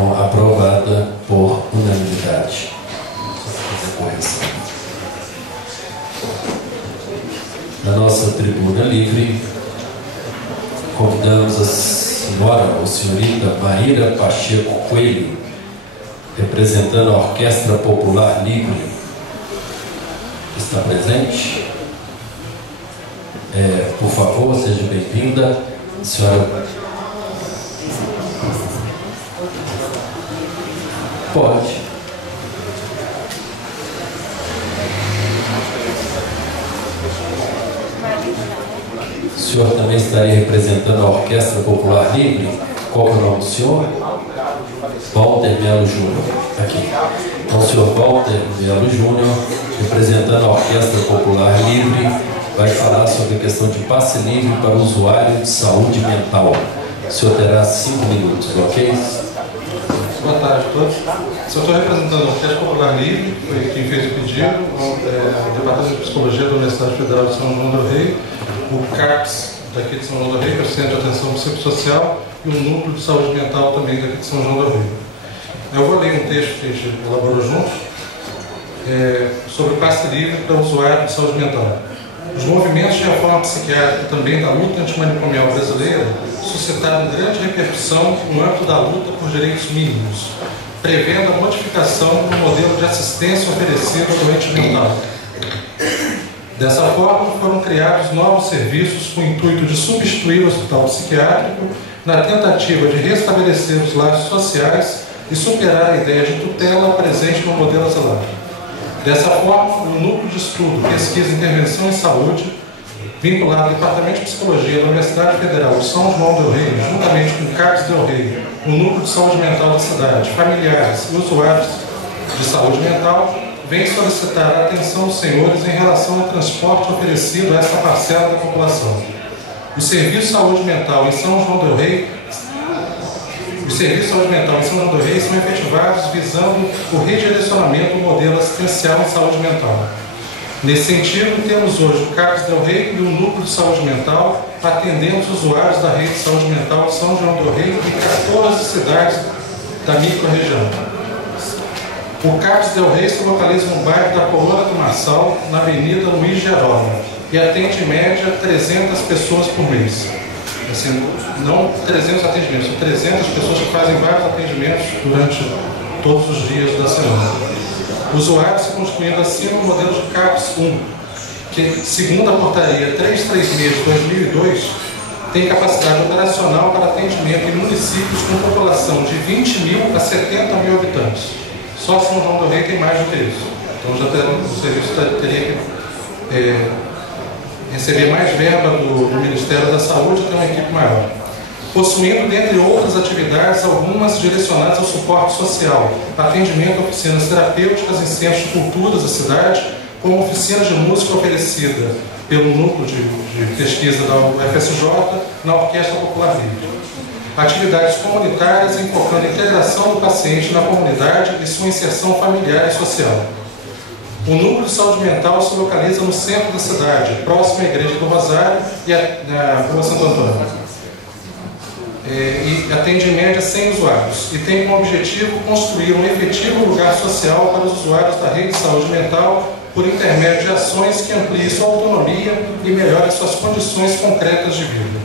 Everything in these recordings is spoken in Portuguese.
Então, aprovada por unanimidade. Correção. Na nossa tribuna livre, convidamos a senhora ou senhorita Maíra Pacheco Coelho, representando a Orquestra Popular Livre. Está presente? Por favor, seja bem-vinda, senhora. Pode. O senhor também estaria representando a Orquestra Popular Livre. Qual é o nome do senhor? Walter Melo Júnior. Aqui. Então, o senhor Walter Melo Júnior, representando a Orquestra Popular Livre, vai falar sobre a questão de passe livre para o usuário de saúde mental. O senhor terá 5 minutos, ok? Boa tarde a todos. Eu estou representando a Orquestra Popular Livre, foi quem fez o pedido, o Departamento de Psicologia da Universidade Federal de São João do Rei, o CAPS daqui de São João do Rei, que é o Centro de Atenção Psicossocial, e o Núcleo de Saúde Mental também daqui de São João do Rei. Eu vou ler um texto que a gente elaborou juntos sobre o passe livre para o usuário de saúde mental. Os movimentos de reforma psiquiátrica também da luta antimanicomial brasileira suscitaram grande repercussão no âmbito da luta por direitos mínimos, prevendo a modificação do modelo de assistência oferecido ao doente mental. Dessa forma, foram criados novos serviços com o intuito de substituir o hospital psiquiátrico na tentativa de restabelecer os laços sociais e superar a ideia de tutela presente no modelo asilado. Dessa forma, o Núcleo de Estudo, Pesquisa e Intervenção em Saúde, vinculado ao Departamento de Psicologia da Universidade Federal de São João del Rei, juntamente com o CAPS del Rei, o Núcleo de Saúde Mental da cidade, familiares e usuários de saúde mental, vem solicitar a atenção dos senhores em relação ao transporte oferecido a essa parcela da população. O Serviço de Saúde Mental em São João del Rei são efetivados visando o redirecionamento do modelo assistencial em saúde mental. Nesse sentido, temos hoje o CAPS del Rei e o Núcleo de Saúde Mental atendendo os usuários da rede de saúde mental de São João del Rei e 14 cidades da microrregião. O CAPS del Rei se localiza no bairro da Colônia do Marçal, na Avenida Luiz Geraldo, e atende em média 300 pessoas por mês. Assim, não 300 atendimentos, são 300 pessoas que fazem vários atendimentos durante todos os dias da semana. Usuários se constituindo assim no modelo de CAPS 1, que, segundo a portaria 336 de 2002, tem capacidade operacional para atendimento em municípios com população de 20 mil a 70 mil habitantes. Só São João do Rei tem mais do que isso. Então o serviço teria que receber mais verba do Ministério da Saúde e ter uma equipe maior. Possuindo, dentre outras atividades, algumas direcionadas ao suporte social, atendimento a oficinas terapêuticas em centros de culturas da cidade, como oficinas de música oferecida pelo Núcleo de Pesquisa da UFSJ na Orquestra Popular Livre. Atividades comunitárias enfocando a integração do paciente na comunidade e sua inserção familiar e social. O Núcleo de Saúde Mental se localiza no centro da cidade, próximo à Igreja do Rosário e à Rua Santo Antônio. E atende em média 100 usuários e tem como objetivo construir um efetivo lugar social para os usuários da rede de saúde mental por intermédio de ações que ampliem sua autonomia e melhorem suas condições concretas de vida.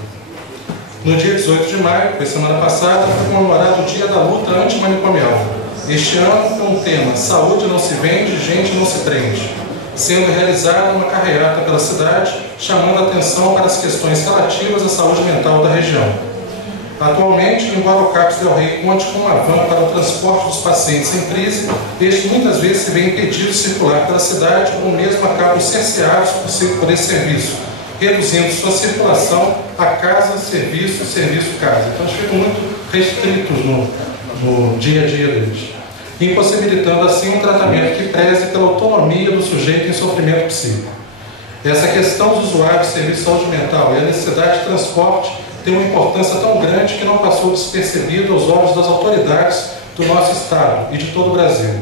No dia 18 de maio, que foi semana passada, foi comemorado o Dia da Luta Antimanicomial. Este ano, com o tema Saúde não se vende, gente não se prende, sendo realizada uma carreata pela cidade, chamando a atenção para as questões relativas à saúde mental da região. Atualmente, embora o CAPS del Rei conte com uma van para o transporte dos pacientes em crise, estes muitas vezes se veem impedidos de circular pela cidade ou mesmo acabam cerceados por esse serviço, reduzindo sua circulação a casa, serviço, casa. Então, eles ficam muito restritos no dia a dia deles, impossibilitando assim um tratamento que preze pela autonomia do sujeito em sofrimento psíquico. Essa questão dos usuários de serviço de saúde mental e a necessidade de transporte tem uma importância tão grande que não passou despercebido aos olhos das autoridades do nosso Estado e de todo o Brasil.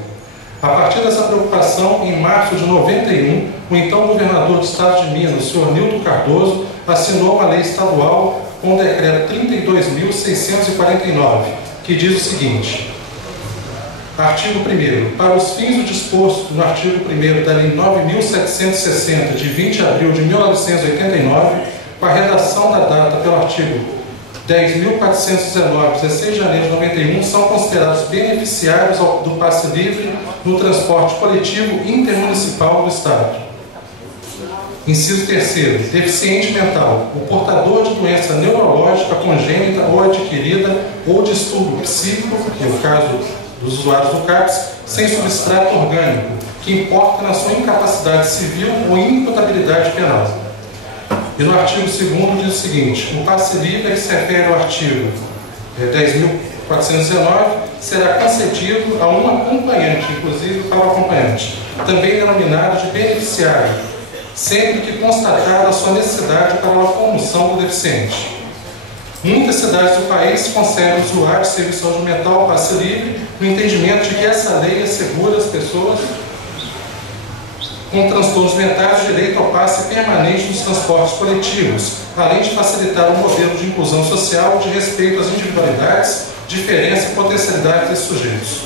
A partir dessa preocupação, em março de 91, o então governador do Estado de Minas, o senhor Nilton Cardoso, assinou uma lei estadual com o decreto 32.649, que diz o seguinte: Artigo 1º. Para os fins do disposto no artigo 1º da Lei 9.760, de 20 de abril de 1989, com a redação da data pelo artigo 10.419, 16 de janeiro de 91, são considerados beneficiários do passe livre no transporte coletivo intermunicipal do Estado. Inciso 3º. Deficiente mental. O portador de doença neurológica congênita ou adquirida ou distúrbio psíquico, que é o caso dos usuários do CAPS, sem substrato orgânico, que importa na sua incapacidade civil ou imputabilidade penal. E no artigo 2º diz o seguinte: o passe livre, que se refere ao artigo 10.419, será concedido a um acompanhante, inclusive para o acompanhante, também denominado de beneficiário, sempre que constatada a sua necessidade para a locomoção do deficiente. Muitas cidades do país concedem ao usuário de serviço de saúde mental passe livre, no entendimento de que essa lei assegura às pessoas com transtornos mentais o direito ao passe permanente nos transportes coletivos, além de facilitar um modelo de inclusão social de respeito às individualidades, diferença e potencialidades desses sujeitos.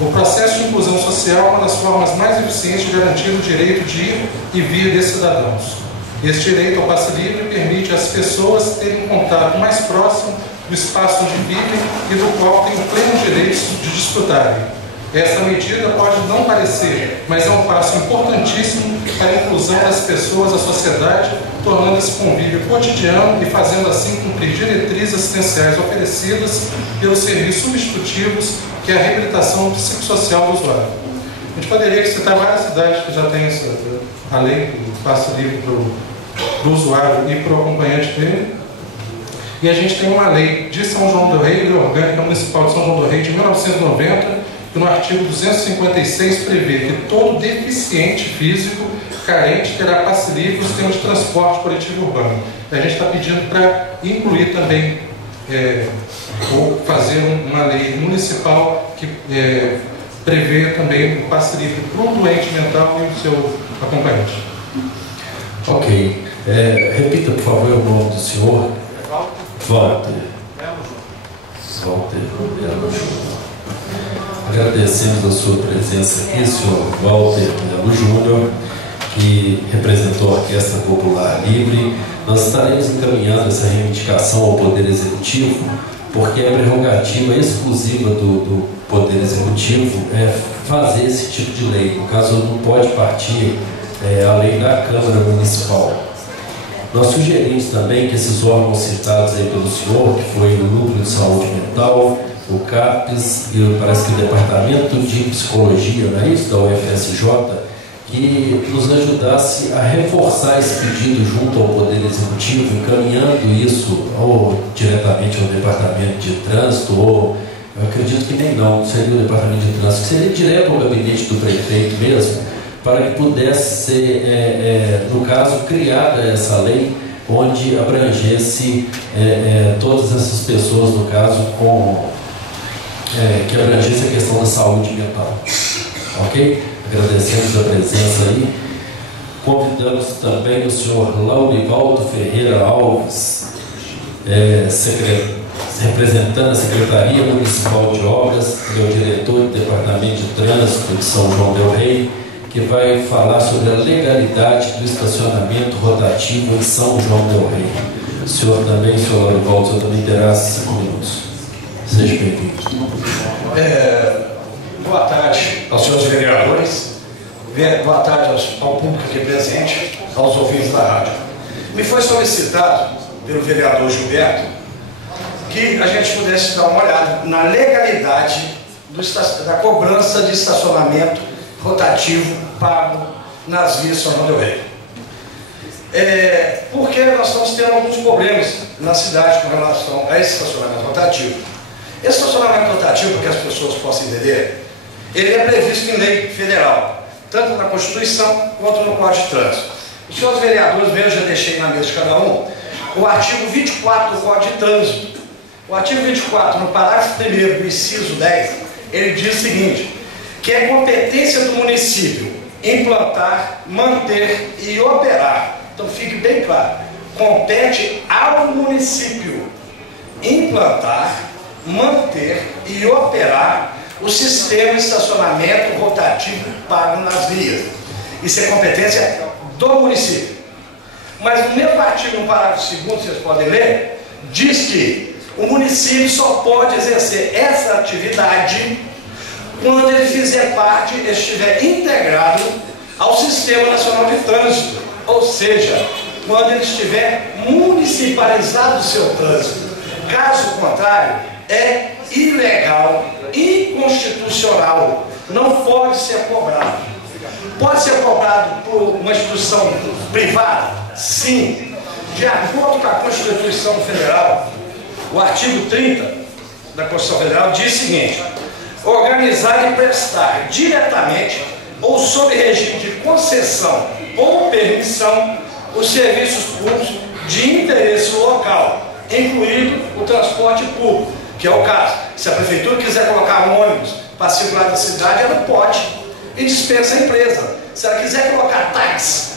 O processo de inclusão social é uma das formas mais eficientes de garantir o direito de ir e vir desses cidadãos. Este direito ao passe livre permite às pessoas terem um contato mais próximo do espaço onde vivem e do qual têm o pleno direito de desfrutarem. Essa medida pode não parecer, mas é um passo importantíssimo para a inclusão das pessoas à sociedade, tornando esse convívio cotidiano e fazendo assim cumprir diretrizes assistenciais oferecidas pelos serviços substitutivos, que é a reabilitação psicossocial do usuário. A gente poderia citar várias cidades que já têm a lei do passe livre para o usuário e para o acompanhante dele. E a gente tem uma lei de São João del Rei, Lei Orgânica Municipal de São João del Rei, de 1990, que no artigo 256 prevê que todo deficiente físico carente terá passe livre no sistema de transporte coletivo urbano. A gente está pedindo para incluir também, ou fazer uma lei municipal que prevê também o passe livre para o doente mental e o seu acompanhante. Ok. Repita, por favor, o nome do senhor. Walter. Walter Melo Júnior. Agradecemos a sua presença aqui, senhor Walter Melo Júnior, que representou a Orquestra Popular Livre. Nós estaremos encaminhando essa reivindicação ao Poder Executivo, porque é prerrogativa exclusiva do Poder Executivo fazer esse tipo de lei. No caso, não pode partir a lei da Câmara Municipal. Nós sugerimos também que esses órgãos citados aí pelo senhor, que foi o Núcleo de Saúde Mental, o CAPES e parece que o Departamento de Psicologia, não é isso, da UFSJ, que nos ajudasse a reforçar esse pedido junto ao Poder Executivo, encaminhando isso ou diretamente ao Departamento de Trânsito, ou eu acredito que nem não seria o Departamento de Trânsito, que seria direto ao gabinete do prefeito mesmo, para que pudesse ser, no caso, criada essa lei onde abrangesse todas essas pessoas, no caso, que abrangesse a questão da saúde mental. Ok? Agradecemos a presença aí. Convidamos também o senhor Laurivaldo Ferreira Alves, representando a Secretaria Municipal de Obras, que é o diretor do Departamento de Trânsito de São João del Rei, que vai falar sobre a legalidade do estacionamento rotativo em São João del Rei. O senhor também, senhor Laurivaldo, o senhor também terá 5 minutos. Seja bem-vindo. Boa tarde aos senhores vereadores, boa tarde ao público aqui presente, aos ouvintes da rádio. Me foi solicitado pelo vereador Gilberto que a gente pudesse dar uma olhada na legalidade da cobrança de estacionamento rotativo pago nas vias São João del Rei. Porque nós estamos tendo alguns problemas na cidade com relação a esse estacionamento rotativo. Esse estacionamento rotativo, para que as pessoas possam entender, ele é previsto em lei federal, tanto na Constituição quanto no Código de Trânsito. Os senhores vereadores, eu já deixei na mesa de cada um, o artigo 24 do Código de Trânsito. O artigo 24, no parágrafo 1º do inciso 10, ele diz o seguinte, que é competência do município implantar, manter e operar. Então fique bem claro, compete ao município implantar, manter e operar o sistema de estacionamento rotativo pago nas vias. Isso é competência do município. Mas no mesmo artigo, no parágrafo 2º, vocês podem ler, diz que o município só pode exercer essa atividade quando ele fizer parte, estiver integrado ao Sistema Nacional de Trânsito, ou seja, quando ele estiver municipalizado o seu trânsito. Caso contrário, é ilegal, inconstitucional, não pode ser cobrado. Pode ser cobrado por uma instituição privada? Sim. De acordo com a Constituição Federal, o artigo 30 da Constituição Federal diz o seguinte: organizar e prestar diretamente ou sob regime de concessão ou permissão os serviços públicos de interesse local, incluído o transporte público, que é o caso. Se a prefeitura quiser colocar um ônibus para circular na cidade, ela pode e dispensa a empresa. Se ela quiser colocar táxi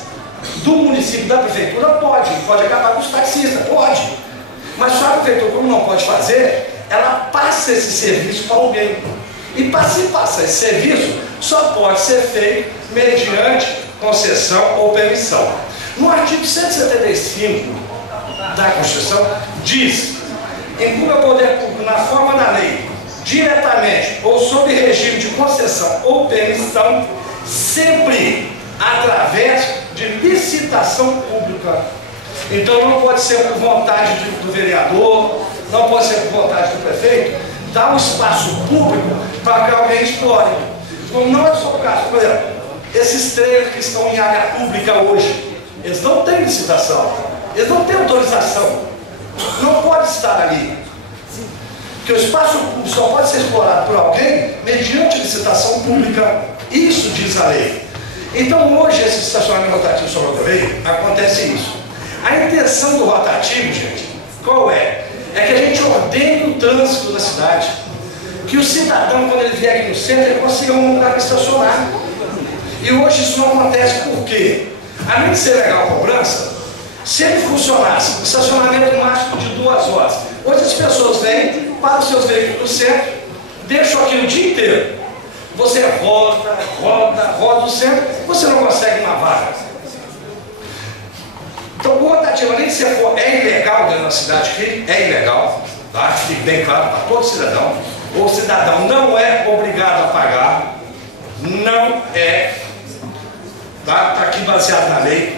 do município da prefeitura, pode acabar com os taxistas, pode. Mas só a prefeitura, como não pode fazer, ela passa esse serviço para alguém. E se passa esse serviço, só pode ser feito mediante concessão ou permissão. No artigo 175 da Constituição, diz: incumbe ao poder público, na forma da lei, diretamente ou sob regime de concessão ou permissão, sempre através de licitação pública. Então não pode ser por vontade do vereador, não pode ser por vontade do prefeito, dar um espaço público para que alguém explore. Como não é só o caso, por exemplo, esses trailers que estão em área pública hoje, eles não têm licitação, eles não têm autorização, não pode estar ali. Porque o espaço público só pode ser explorado por alguém mediante licitação pública. Isso diz a lei. Então hoje esse estacionamento rotativo sobre a rodovia, acontece isso. A intenção do rotativo, gente, qual é? É que a gente ordene o trânsito da cidade. Que o cidadão, quando ele vier aqui no centro, ele consiga um lugar para estacionar. E hoje isso não acontece por quê? Além de ser legal a cobrança, se ele funcionasse, o estacionamento máximo de 2 horas. Hoje as pessoas vêm, param os seus veículos no centro, deixam aqui o dia inteiro. Você roda o centro, você não consegue uma vaga. Então o rotativo, além de ser ilegal dentro da cidade aqui, é ilegal, tá? Fique bem claro para todo cidadão. O cidadão não é obrigado a pagar, não é, tá? Está aqui baseado na lei.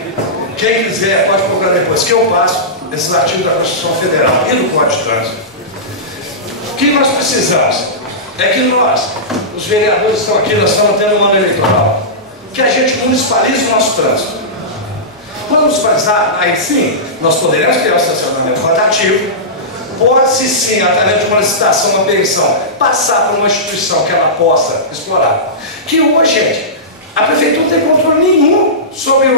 Quem quiser pode procurar depois, que eu passo esses artigos da Constituição Federal e do Código de Trânsito. O que nós precisamos é que nós, os vereadores estão aqui, nós estamos tendo um ano eleitoral, que a gente municipalize o nosso trânsito. Quando municipalizar, aí sim, nós poderemos criar o estacionamento rotativo. Pode-se sim, através de uma licitação, uma permissão, passar por uma instituição que ela possa explorar. Que hoje, gente, a prefeitura não tem controle nenhum sobre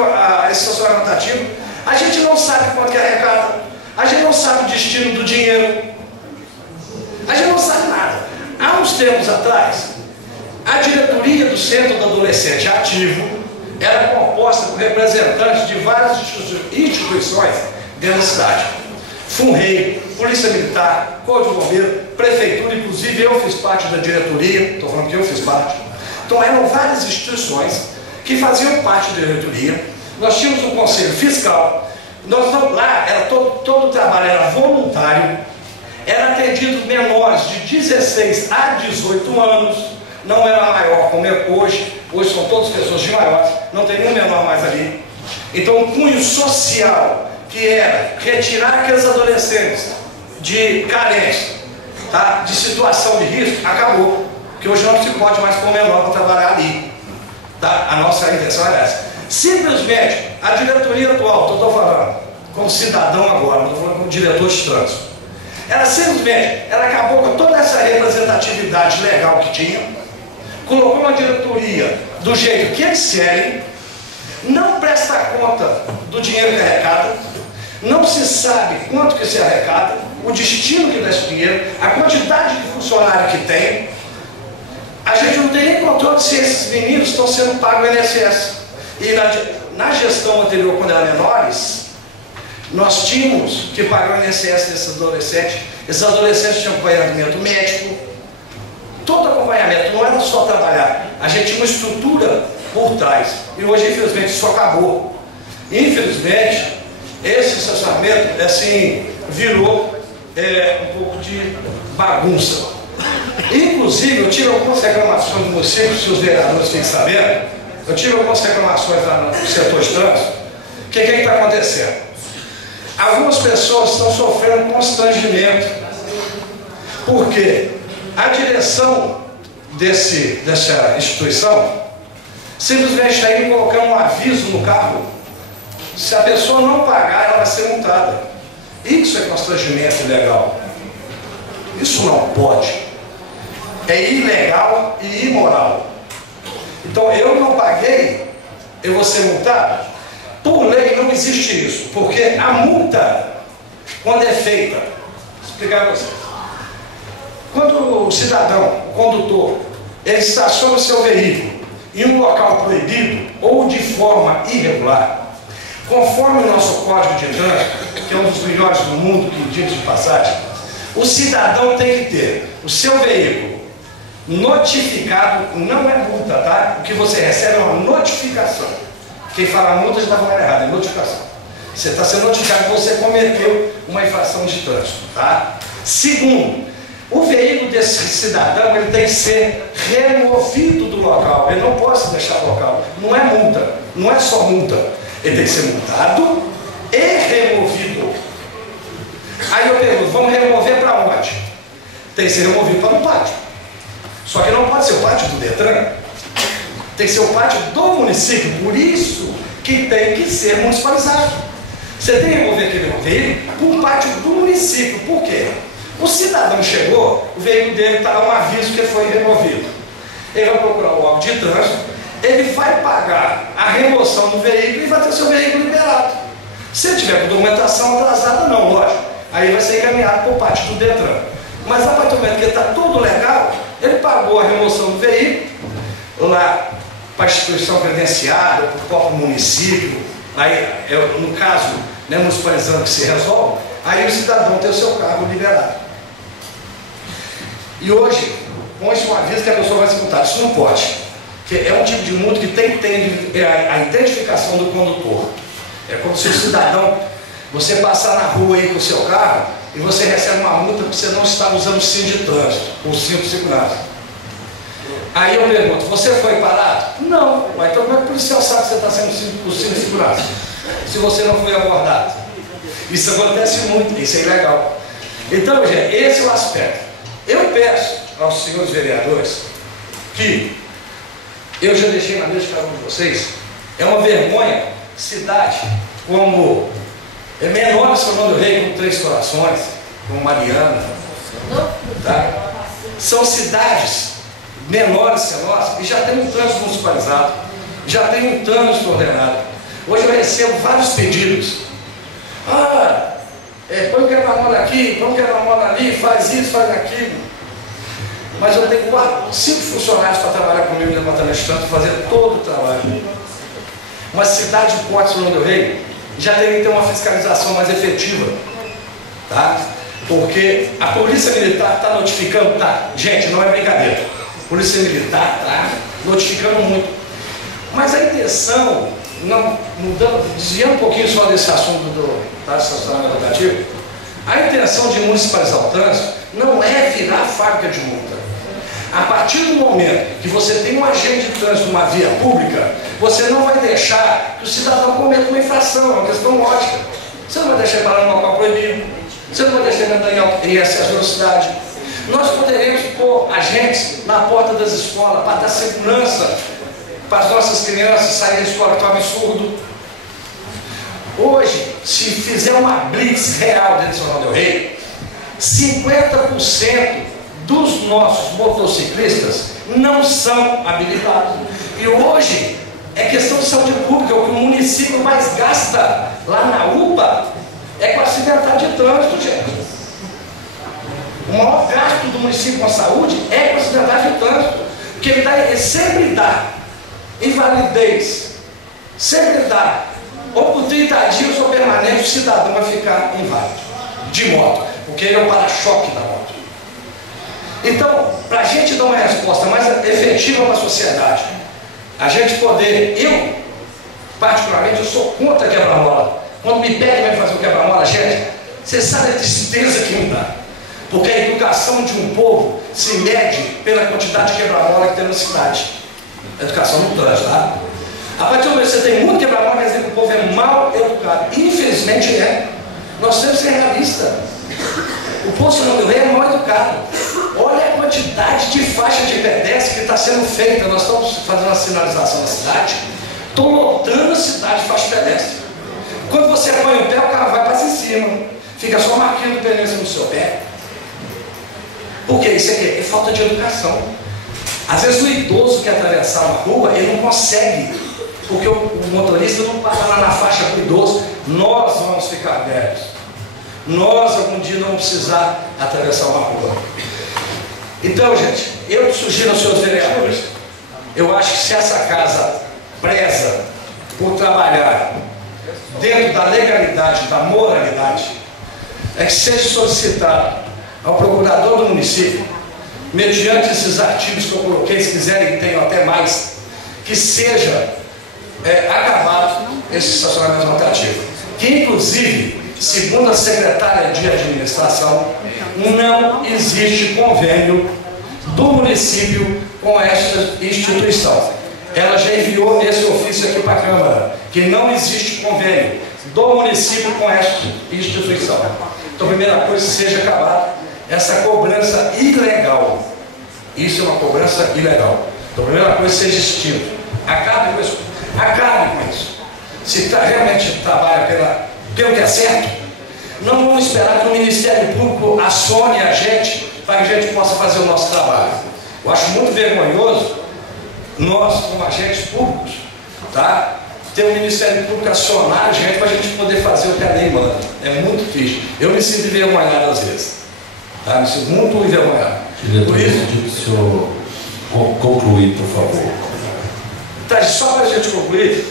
esse estacionamento rotativo. A gente não sabe quanto que arrecada, a gente não sabe o destino do dinheiro, a gente não sabe nada. Há uns tempos atrás, a diretoria do Centro do Adolescente Ativo era composta por representantes de várias instituições dentro da cidade. FUNREI, Polícia Militar, Corpo de Bombeiro, Prefeitura, inclusive eu fiz parte da diretoria, estou falando que eu fiz parte. Então eram várias instituições que faziam parte da diretoria. Nós tínhamos um conselho fiscal, lá era todo o trabalho era voluntário, era atendido menores de 16 a 18 anos, não era maior como é hoje são todas pessoas de maiores, não tem nenhum menor mais ali. Então o cunho social, que era retirar aqueles adolescentes de carência, tá? De situação de risco, acabou. Porque hoje não se pode mais pôr menor para trabalhar ali. Tá? A nossa intenção era essa. Simplesmente, a diretoria atual, que eu estou falando, como cidadão agora, não estou falando como diretor de trânsito, ela acabou com toda essa representatividade legal que tinha, colocou uma diretoria do jeito que eles querem, não presta conta do dinheiro que arrecada, não se sabe quanto que se arrecada, o destino que dá esse dinheiro, a quantidade de funcionário que tem. A gente não tem nem controle se esses meninos estão sendo pagos no INSS. E na gestão anterior, quando eram menores, nós tínhamos que pagar o INSS desses adolescentes. Esses adolescentes tinham acompanhamento médico, todo acompanhamento só trabalhar, a gente tinha uma estrutura por trás. E hoje, infelizmente, isso acabou. Infelizmente, esse estacionamento, assim, virou um pouco de bagunça. Inclusive, eu tive algumas reclamações do município, se os vereadores fiquem sabendo, eu tive algumas reclamações lá no setor de trânsito. O que está acontecendo? Algumas pessoas estão sofrendo constrangimento, porque a direção dessa instituição simplesmente está indo colocar um aviso no carro. Se a pessoa não pagar, ela vai ser multada. Isso é constrangimento ilegal. Isso não pode. É ilegal e imoral. Então, eu não paguei, eu vou ser multado? Por lei não existe isso, porque a multa, quando é feita, vou explicar para vocês. Quando o cidadão, o condutor, ele estaciona o seu veículo em um local proibido ou de forma irregular, conforme o nosso Código de Trânsito, que é um dos melhores do mundo, que diga de passagem, o cidadão tem que ter o seu veículo notificado, não é multa, tá? O que você recebe é uma notificação. Quem fala multa já está falando errado, é notificação. Você está sendo notificado que você cometeu uma infração de trânsito, tá? Segundo, o veículo desse cidadão, ele tem que ser removido do local, ele não pode se deixar no local. Não é multa, não é só multa, ele tem que ser multado e removido. Aí eu pergunto, vamos remover para onde? Tem que ser removido para o pátio. Só que não pode ser o pátio do Detran, tem que ser o pátio do município, por isso que tem que ser municipalizado. Você tem que remover aquele veículo para um pátio do município, por quê? O cidadão chegou, o veículo dele está lá um aviso que foi removido. Ele vai procurar o órgão de trânsito, ele vai pagar a remoção do veículo e vai ter seu veículo liberado. Se ele tiver com documentação atrasada, não, lógico. Aí vai ser encaminhado para o pátio do Detran. Mas a partir do momento que está tudo legal, ele pagou a remoção do veículo lá para a instituição credenciada, para o próprio município. Aí, no caso, né, municipalizando que se resolve, aí o cidadão tem o seu carro liberado. E hoje, põe-se um aviso que a pessoa vai ser multada. Isso não pode. Porque é um tipo de multa que tem que ter a identificação do condutor. É como se o cidadão, você passar na rua aí com o seu carro e você recebe uma multa porque você não está usando o cinto de trânsito, o cinto de segurança. Aí eu pergunto, você foi parado? Não. Então como é que o policial sabe que você está sendo o cinto de segurança? Se você não foi abordado. Isso acontece muito, isso é ilegal. Então, gente, esse é o aspecto. Eu peço aos senhores vereadores que eu já deixei na mesa de cada um de vocês, é uma vergonha, cidade como menores que o Nome do Rei, como Três Corações, como Mariana, tá? São cidades menores que a nossa e já tem um trânsito municipalizado, já tem um trânsito ordenado. Hoje eu recebo vários pedidos. Põe um quebra-mola aqui, põe um quebra-mola ali, faz isso, faz aquilo. Mas eu tenho 5 funcionários para trabalhar comigo no departamento de trânsito, fazer todo o trabalho. Uma cidade de Porto São João del Rei já tem que ter uma fiscalização mais efetiva, tá? Porque a polícia militar está notificando, tá? Gente, não é brincadeira. A polícia militar está notificando muito. Mas a intenção, desviando um pouquinho só desse assunto do estacionamento rotativo, a intenção de municipalizar o trânsito não é virar fábrica de multa. A partir do momento que você tem um agente de trânsito numa via pública, você não vai deixar que o cidadão cometa uma infração, é uma questão lógica. Você não vai deixar ele parar no local proibido, você não vai deixar ele andar em excesso de velocidade. Nós poderemos pôr agentes na porta das escolas para dar segurança para as nossas crianças saírem da escola, que é um absurdo. Hoje, se fizer uma blitz real dentro de São João del Rei, 50% dos nossos motociclistas não são habilitados. E hoje é questão de saúde pública. O que o município mais gasta lá na UPA é com acidentado de trânsito, gente. O maior gasto do município com a saúde é com acidentado de trânsito. Porque ele sempre dá invalidez, sempre dá, ou por 30 dias ou permanente, o cidadão vai ficar inválido de moto, porque ele é o para-choque da moto. Então, para a gente dar uma resposta mais efetiva, efetiva para a sociedade. A gente poder, eu, particularmente, eu sou contra quebra-mola. Quando me pedem para fazer o quebra-mola, gente, você sabe a tristeza que me dá. Porque a educação de um povo se mede pela quantidade de quebra-mola que tem na cidade. A educação não traz, tá? A partir do momento que você tem muito quebra-mola, quer dizer que o povo é mal educado. Infelizmente é. Nós temos que ser realistas. O povo de São João del Rei é mal educado. Olha a quantidade de faixa de pedestre que está sendo feita. Nós estamos fazendo uma sinalização na cidade. Estão lotando a cidade de faixa pedestre. Quando você põe o pé, o carro vai para em cima. Fica só marquinho de pneu no seu pé. Por quê? Isso aqui é falta de educação. Às vezes o idoso que atravessar uma rua, ele não consegue. Porque o motorista não para lá na faixa para o idoso. Nós vamos ficar velhos. Nós algum dia não vamos precisar atravessar uma rua. Então, gente, eu sugiro aos senhores vereadores, eu acho que se essa casa preza por trabalhar dentro da legalidade, da moralidade, é que seja solicitado ao procurador do município, mediante esses artigos que eu coloquei, se quiserem, tenho até mais, que seja acabado esse estacionamento rotativo. Que, inclusive, segundo a secretária de administração, não existe convênio do município com esta instituição. Ela já enviou esse ofício aqui para a Câmara, que não existe convênio do município com esta instituição. Então, a primeira coisa, seja acabada essa cobrança ilegal. Isso é uma cobrança ilegal. Então, a primeira coisa, seja extinto. Acabe com isso. Acabe com isso. Se realmente trabalha pelo que é certo, não vamos esperar que o Ministério Público acione a gente para que a gente possa fazer o nosso trabalho. Eu acho muito vergonhoso nós, como agentes públicos, tá, ter o Ministério Público acionar a gente para a gente poder fazer o que a lei manda. É muito triste. Eu me sinto envergonhado às vezes. Tá? Me sinto muito envergonhado. Diretor, por isso, que o senhor concluir, por favor. Tá, só para a gente concluir,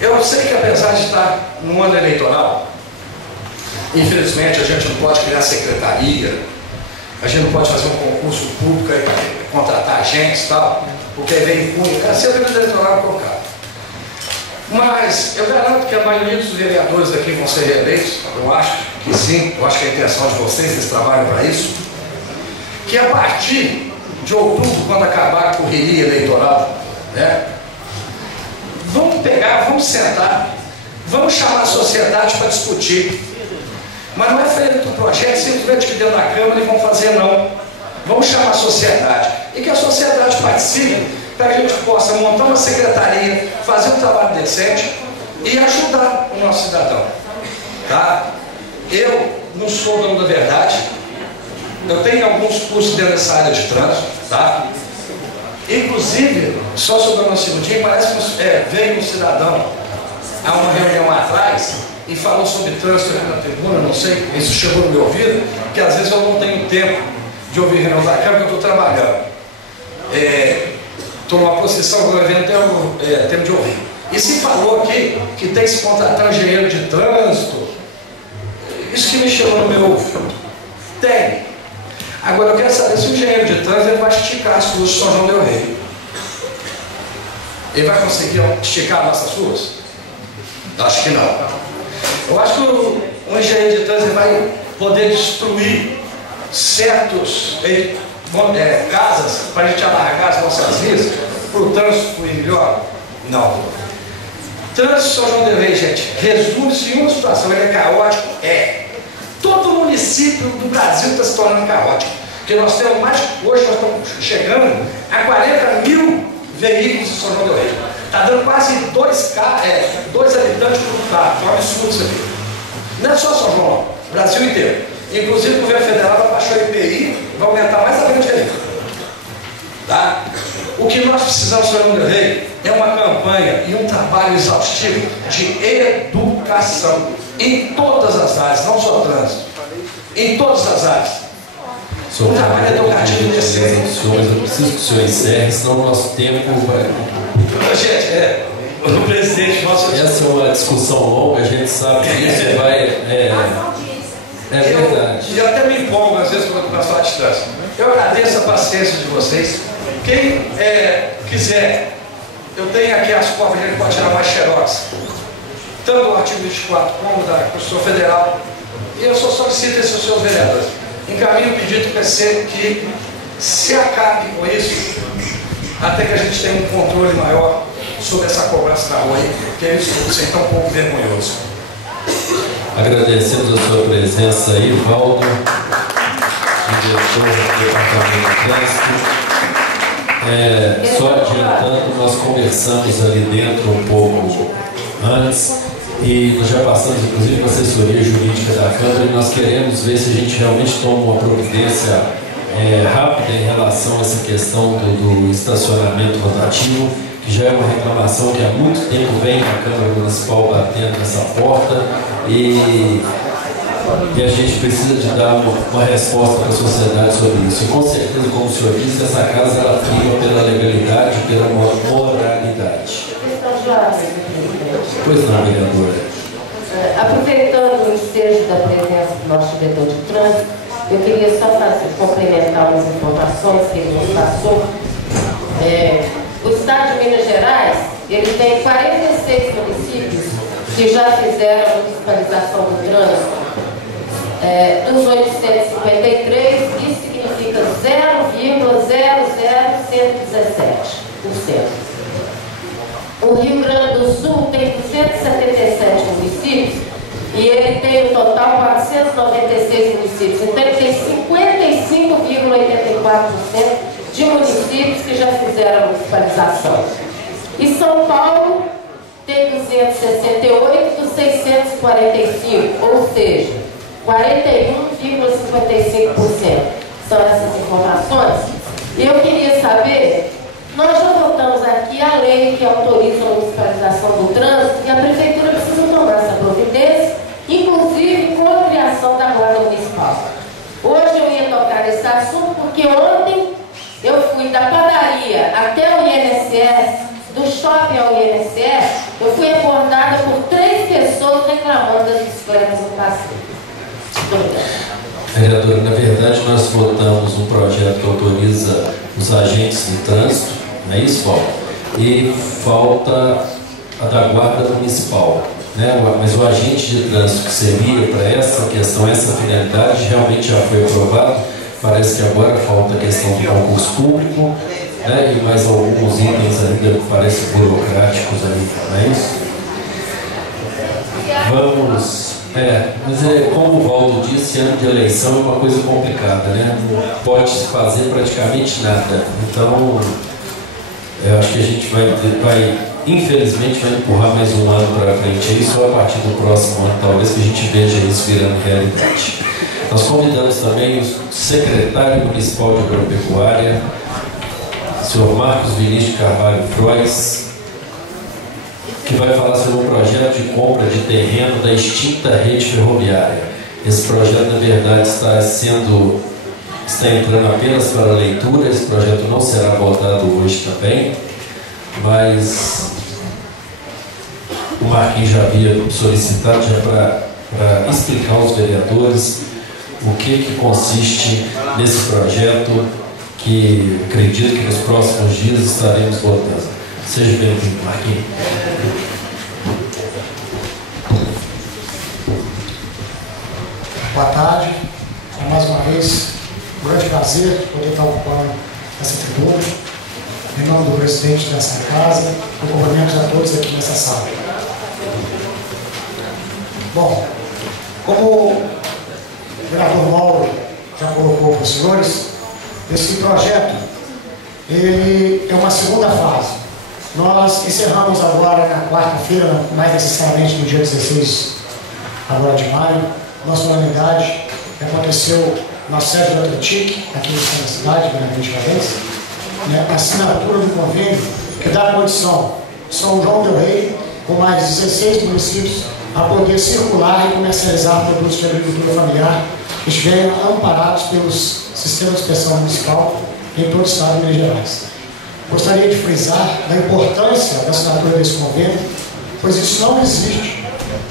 eu sei que apesar de estar no ano eleitoral, infelizmente a gente não pode criar secretaria, a gente não pode fazer um concurso público e contratar agentes e tal, porque vem cunho, é sempre o eleitoral colocado. Mas eu garanto que a maioria dos vereadores aqui vão ser reeleitos, eu acho que sim, eu acho que a intenção de vocês, eles trabalham para isso, que a partir de outubro, quando acabar a correria eleitoral, né, vamos pegar, vamos sentar, vamos chamar a sociedade para discutir. Mas não é feito um projeto simplesmente que deu na Câmara e vão fazer, não. Vamos chamar a sociedade. E que a sociedade participe para que a gente possa montar uma secretaria, fazer um trabalho decente e ajudar o nosso cidadão. Tá? Eu não sou dono da verdade. Eu tenho alguns cursos dentro dessa área de trânsito. Tá? Inclusive, só sobre o segundinho, parece que veio um cidadão a uma reunião atrás e falou sobre trânsito aqui na tribuna, não sei, isso chegou no meu ouvido, que às vezes eu não tenho tempo de ouvir reunião da Câmara, porque eu estou trabalhando. Estou numa posição que o evento tem tempo de ouvir. E se falou aqui que tem que se contratar um engenheiro de trânsito, isso que me chegou no meu ouvido. Tem. Agora eu quero saber se o engenheiro de trânsito ele vai esticar as ruas de São João del Rei. Ele vai conseguir esticar nossas ruas? Eu acho que não. Eu acho que o engenheiro de trânsito vai poder destruir certos casas para a gente alargar as nossas vias para o trânsito fluir melhor? Não. Trânsito São João del Rei, gente, resume-se em uma situação, ele é caótico? É. Todo município do Brasil está se tornando caótico. Porque nós temos hoje nós estamos chegando a 40 mil veículos em São João del Rei. Está dando quase 2 habitantes por carro. É um absurdo isso aqui. Não é só São João, o Brasil inteiro. Inclusive o governo federal baixou o IPI, vai aumentar mais a venda de veículos. Tá? O que nós precisamos, São João del Rei, é uma campanha e um trabalho exaustivo de educação em todas as áreas, não só trânsito, em todas as áreas. Um trabalho educativo decente. Mas eu preciso que o senhor encerre, senão o nosso tempo vai. Gente, o presidente nosso. Essa é uma discussão longa, a gente sabe que isso vai. É verdade. E eu até me empolgo às vezes quando eu passo à distância. Eu agradeço a paciência de vocês. Quem quiser, eu tenho aqui as cópias, a gente pode tirar mais xerox, tanto do artigo 24 como da Constituição Federal. E eu só solicito esses aos seus vereadores. Encaminho o pedido do PC que se acabe com isso, até que a gente tenha um controle maior sobre essa cobrança na rua aí, porque isso é tão pouco vergonhoso. Agradecemos a sua presença aí, Valdo, diretor do Departamento de Trânsito. Só adiantando, nós conversamos ali dentro um pouco antes e nós já passamos inclusive com a assessoria jurídica da Câmara e nós queremos ver se a gente realmente toma uma providência rápida em relação a essa questão do estacionamento rotativo, que já é uma reclamação que há muito tempo vem na Câmara Municipal batendo nessa porta e a gente precisa de dar uma resposta para a sociedade sobre isso. E com certeza, como o senhor disse, essa casa ela prima pela legalidade e pela moralidade. Pois não, vereadora. Aproveitando o ensejo da presença do nosso diretor de trânsito, eu queria só complementar umas informações que ele nos passou. O Estado de Minas Gerais, ele tem 46 municípios que já fizeram a municipalização do trânsito. Dos 853, isso significa 0,00117%. O Rio Grande do Sul tem 277 municípios e ele tem no total 496 municípios. Então ele tem 55,84% de municípios que já fizeram a municipalização. E São Paulo tem 268 dos 645, ou seja, 41,55%. São essas informações. E eu queria saber, nós já votamos aqui a lei que autoriza a municipalização do trânsito e a Prefeitura precisa tomar essa providência, inclusive com a criação da Guarda Municipal. Hoje eu ia tocar nesse assunto porque ontem eu fui da padaria até o INSS, do shopping ao INSS, eu fui abordada por 3 pessoas reclamando das bicicletas no passeio. Vereadora, na verdade nós votamos um projeto que autoriza os agentes de trânsito, não é isso, Paulo? E falta a da Guarda Municipal, né? Mas o agente de trânsito que servia para essa questão, essa finalidade, realmente já foi aprovado. Parece que agora falta a questão do concurso público, né? E mais alguns itens ainda que parecem burocráticos ali, não é isso? Vamos... mas como o Valdo disse, ano de eleição é uma coisa complicada, né? Não pode se fazer praticamente nada. Então, eu acho que a gente vai infelizmente, vai empurrar mais um ano para frente aí, só a partir do próximo ano, talvez, que a gente veja isso virando realidade. Nós convidamos também o secretário municipal de agropecuária, o senhor Marcos Vinícius Carvalho Frois, que vai falar sobre um projeto de compra de terreno da extinta rede ferroviária. Esse projeto, na verdade, está entrando apenas para leitura. Esse projeto não será votado hoje também, mas o Marquinhos já havia solicitado para explicar aos vereadores o que consiste nesse projeto, que acredito que nos próximos dias estaremos votando. Seja bem-vindo, Marquinhos. Boa tarde. Mais uma vez, um grande prazer poder estar ocupando essa tribuna. Em nome do presidente dessa casa, cumprimentos a todos aqui nessa sala. Bom, como o vereador Mauro já colocou para os senhores, esse projeto ele tem uma segunda fase. Nós encerramos agora na quarta-feira, mais necessariamente no dia 16 agora de maio, nossa solenidade que aconteceu na sede do Atletic, aqui no centro da cidade, Benavente Valença, a assinatura do convênio que dá condição São João del Rei, com mais 16 municípios, a poder circular e comercializar produtos de agricultura familiar que estiverem amparados pelos sistemas de inspeção municipal em todo o estado de Minas Gerais. Gostaria de frisar da importância da assinatura desse convênio, pois isso não existe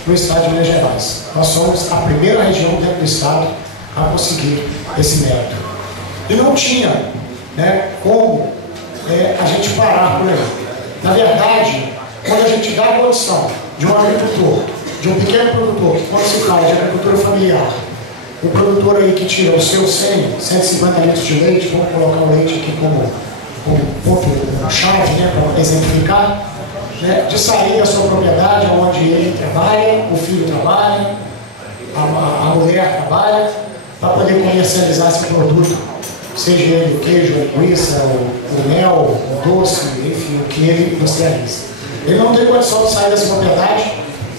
no estado de Minas Gerais. Nós somos a primeira região dentro do estado a conseguir esse mérito. E não tinha, né, como a gente parar por aí. Na verdade, quando a gente dá a condição de um agricultor, de um pequeno produtor, quando se fala de agricultura familiar, o produtor aí que tira os seus 100, 150 litros de leite, vamos colocar o leite aqui como ponto-chave, né, para exemplificar, né, de sair da sua propriedade, onde ele trabalha, o filho trabalha, a mulher trabalha, para poder comercializar esse produto, seja ele o queijo, a linguiça, o mel, o doce, enfim, o que ele industrializa. Ele não tem condição de sair dessa propriedade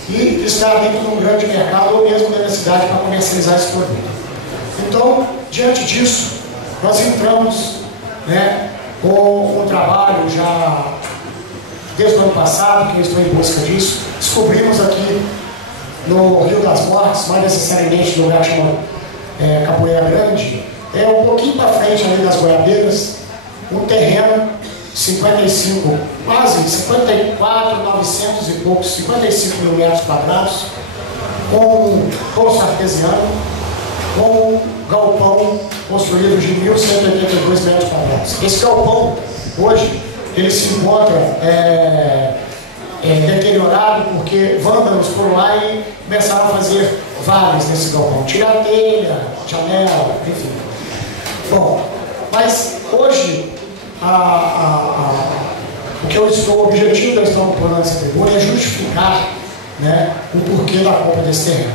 e estar dentro de um grande mercado ou mesmo dentro da cidade para comercializar esse produto. Então, diante disso, nós entramos, né, com um trabalho já desde o ano passado, que eu estou em busca disso. Descobrimos aqui no Rio das Mortes, mais necessariamente no lugar que chama Capoeira Grande, um pouquinho para frente ali das Goiabeiras, um terreno 55, quase 54, 900 e poucos, 55 mil metros quadrados, com um poço artesiano, com um galpão construído de 1.182 metros quadrados. Esse galpão, hoje, ele se encontra deteriorado porque vândalos por lá e começaram a fazer vales nesse galpão, tirar a telha, janela, enfim. Bom, mas hoje o objetivo da estão plano dessa tribuna é justificar, né, o porquê da compra desse terreno.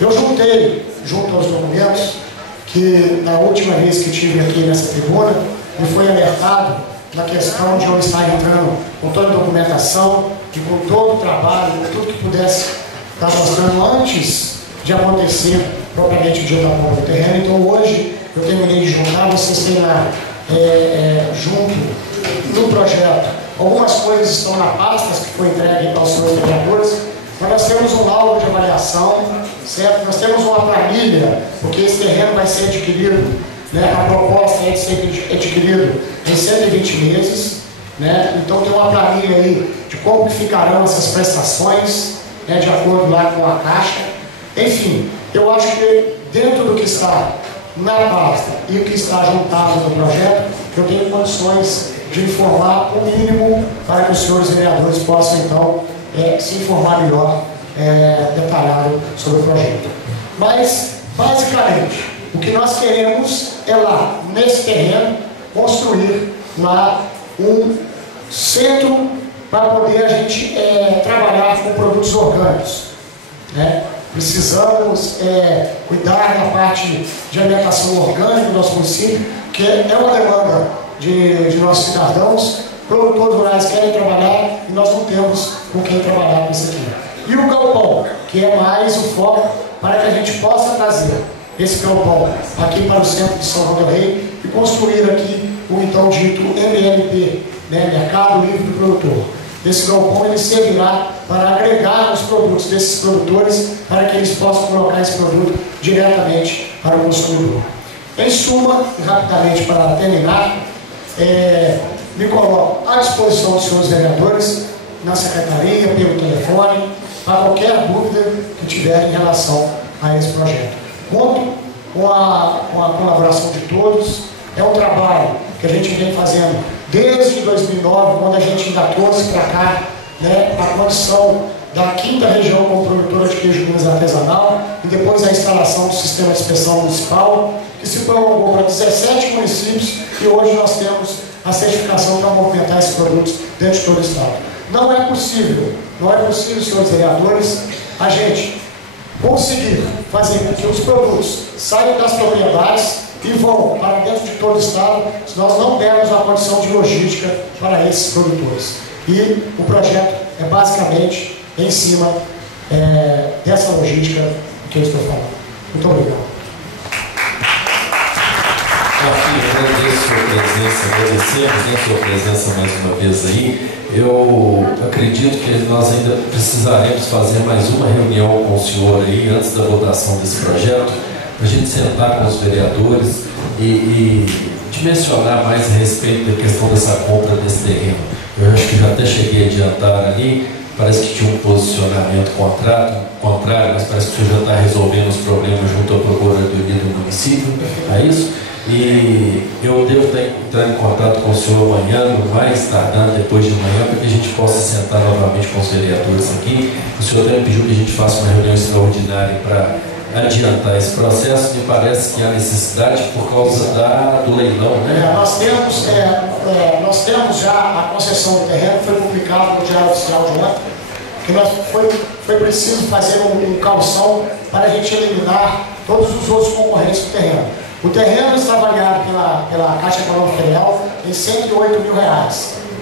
Eu juntei, junto aos documentos, que na última vez que estive aqui nessa tribuna, me foi alertado na questão de eu estar entrando com toda a documentação e com todo o trabalho, com tudo que pudesse estar mostrando antes de acontecer propriamente o dia da compra do terreno. Então hoje eu terminei de juntar, vocês têm lá junto no projeto. Algumas coisas estão na pasta que foi entregue aos senhores vereadores, mas nós temos um laudo de avaliação, certo? Nós temos uma planilha, porque esse terreno vai ser adquirido, né? A proposta é de ser adquirido em 120 meses, né? Então tem uma planilha aí de como ficarão essas prestações, né? De acordo lá com a Caixa. Enfim, eu acho que dentro do que está na pasta e o que está juntado no projeto, eu tenho condições de informar o mínimo para que os senhores vereadores possam então se informar melhor, detalhado sobre o projeto. Mas, basicamente, o que nós queremos é lá, nesse terreno, construir lá um centro para poder a gente trabalhar com produtos orgânicos, né? Precisamos cuidar da parte de alimentação orgânica do nosso município, que é uma demanda de nossos cidadãos. Produtores rurais querem trabalhar e nós não temos com quem trabalhar com isso aqui. E o galpão, que é mais o foco para que a gente possa trazer esse galpão aqui para o centro de São João del Rei e construir aqui o então dito MLP, né, Mercado Livre do Produtor. Esse galpão ele servirá para agregar os produtos desses produtores para que eles possam colocar esse produto diretamente para o consumidor. Em suma, e rapidamente para terminar, me coloco à disposição dos senhores vereadores, na secretaria, pelo telefone, para qualquer dúvida que tiverem em relação a esse projeto. Conto com a colaboração de todos. É um trabalho que a gente vem fazendo desde 2009, quando a gente ainda trouxe para cá, né, a condição da 5ª região como produtora de queijo de Minas artesanal e depois a instalação do sistema de inspeção municipal, que se prolongou para 17 municípios e hoje nós temos a certificação para movimentar esses produtos dentro de todo o estado. Não é possível, senhores vereadores, a gente conseguir fazer com que os produtos saiam das propriedades e vão para dentro de todo o estado se nós não dermos uma condição de logística para esses produtores. E o projeto é basicamente em cima dessa logística que eu estou falando. Muito obrigado. Agradecemos a sua presença mais uma vez aí. Eu acredito que nós ainda precisaremos fazer mais uma reunião com o senhor aí antes da votação desse projeto, para a gente sentar com os vereadores e dimensionar mais a respeito da questão dessa compra desse terreno. Eu acho que já até cheguei a adiantar ali parece que tinha um posicionamento contrário, mas parece que o senhor já está resolvendo os problemas junto à Procuradoria do município, é isso? E eu devo entrar em contato com o senhor amanhã, no mais tardando depois de manhã, para que a gente possa sentar novamente com os vereadores aqui. O senhor também pediu que a gente faça uma reunião extraordinária para adiantar esse processo. Me parece que há necessidade por causa do leilão, né? Nós temos já a concessão do terreno, foi publicado no Diário Oficial de ontem, que foi preciso fazer um calção para a gente eliminar todos os outros concorrentes do terreno. O terreno está avaliado pela Caixa Econômica Federal em R$ 108 mil,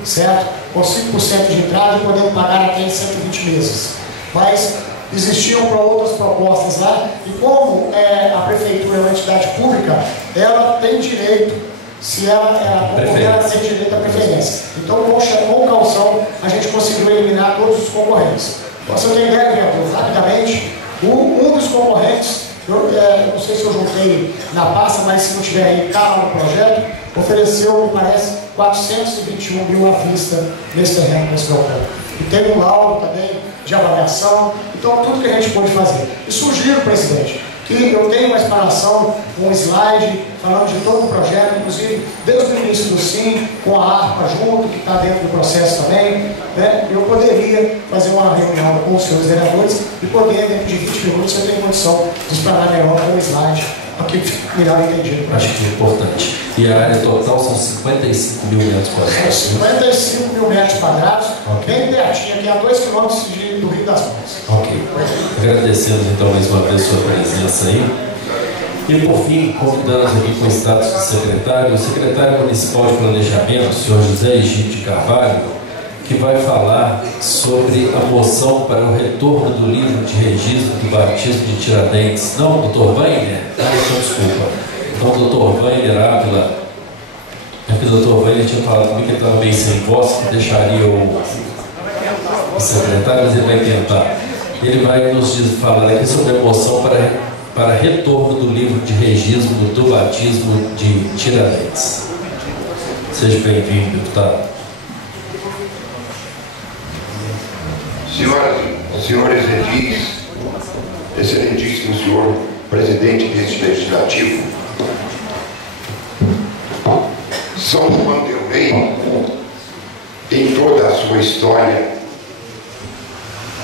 certo? Com 5% de entrada e podendo pagar até em 120 meses. Mas existiam outras propostas lá, e como a Prefeitura é uma entidade pública, ela tem direito, se ela tem direito à preferência. Então, com o calção, a gente conseguiu eliminar todos os concorrentes. Então, você tem ideia, vereador, rapidamente, um dos concorrentes, não sei se eu juntei na pasta, mas se não tiver aí, está lá no projeto, ofereceu, me parece, 421 mil à vista nesse terreno que esse galpão. E teve um laudo também de avaliação, então tudo que a gente pode fazer. E sugiro, presidente, que eu tenha uma explanação, um slide, falando de todo o projeto, inclusive desde o início do SIM, com a ARPA junto, que está dentro do processo também, né? Eu poderia fazer uma reunião com os senhores vereadores e poder, dentro de 20 minutos, eu tenho condição de explanar melhor com o slide, para que fique melhor entendido. Acho que é importante. E a área total são 55 mil metros quadrados. 55 mil metros quadrados, bem pertinho, aqui a 2 quilômetros do Rio das Mãos. Ok. Agradecemos então mais uma vez a sua presença aí. E por fim, convidamos aqui com o status de secretário, o secretário municipal de planejamento, o senhor José Egídio de Carvalho, que vai falar sobre a moção para o retorno do livro de registro do batismo de Tiradentes. Não, doutor Weiner? Então, desculpa. Então, doutor Weiner Ávila, porque o doutor Weiner tinha falado comigo que ele estava meio sem voz, que deixaria o secretário, mas ele vai tentar. Ele vai nos falar aqui sobre a moção para retorno do livro de registro do batismo de Tiradentes. Seja bem-vindo, deputado. Senhoras e senhores edis, excelentíssimo senhor presidente deste legislativo, São João del Rei, em toda a sua história,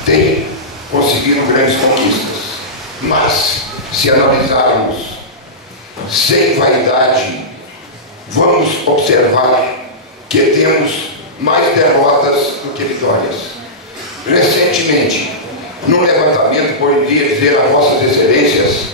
tem conseguido grandes conquistas. Mas, se analisarmos sem vaidade, vamos observar que temos mais derrotas do que vitórias. Recentemente, num levantamento, poderia dizer a vossas excelências